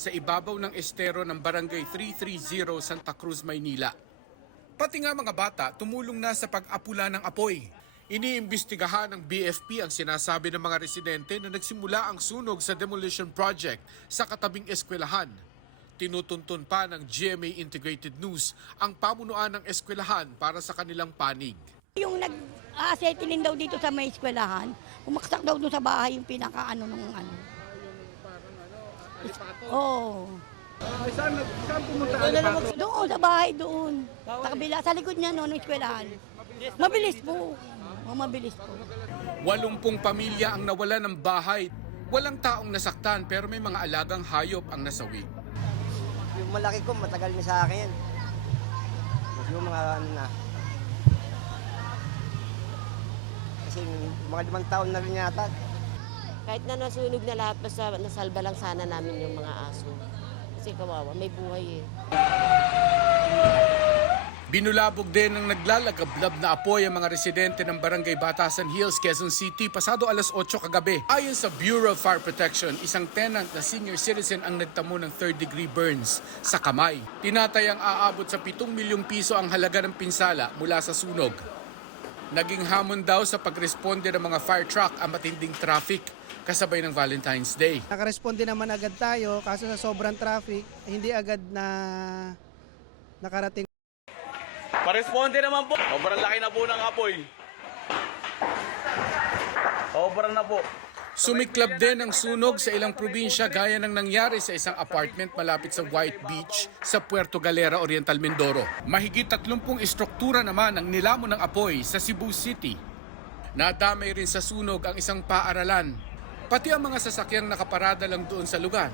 sa ibabaw ng estero ng Barangay 330 Santa Cruz, Maynila. Pati nga mga bata tumulong na sa pag-apula ng apoy. Iniimbestigahan ng BFP ang sinasabi ng mga residente na nagsimula ang sunog sa demolition project sa katabing eskwelahan. Tinutuntun pa ng GMA Integrated News ang pamunuan ng eskwelahan para sa kanilang panig. Yung nag-asetilin daw dito sa may eskwelahan, umaksak daw doon sa bahay yung pinaka-ano nung ano. Oo. Saan pumunta? Doon sa bahay doon. Sa kabila, sa likod niya noon ng eskwelahan. Mabilis po. Mabilis po. 80 pamilya ang nawala ng bahay. Walang taong nasaktan pero may mga alagang hayop ang nasawi. Yung malaki ko, matagal na sa akin. Yung mga ano na. Kasi mga 5 taon na rin yata. Kahit na nasunog na lahat, basta nasalba lang sana namin yung mga aso. Kasi kawawa, may buhay eh. Binulabog din ng naglalagablab na apoy ang mga residente ng Barangay Batasan Hills, Quezon City pasado alas 8 kagabi. Ayon sa Bureau of Fire Protection, isang tenant na senior citizen ang nagtamo ng 3rd-degree burns sa kamay. Tinatayang aabot sa 7 milyong piso ang halaga ng pinsala mula sa sunog. Naging hamon daw sa pagresponde ng mga fire truck ang matinding traffic kasabay ng Valentine's Day. Nakaresponde naman agad tayo kaso sa sobrang traffic, hindi agad na nakarating. Paresponde naman po. Sobrang laki na po ng apoy. Sobrang na po. Sumiklab din ang sunog sa ilang probinsya gaya ng nangyari sa isang apartment malapit sa White Beach sa Puerto Galera, Oriental Mindoro. Mahigit 30 istruktura naman ang nilamon ng apoy sa Cebu City. Nadamay rin sa sunog ang isang paaralan, pati ang mga sasakyang nakaparada lang doon sa lugar.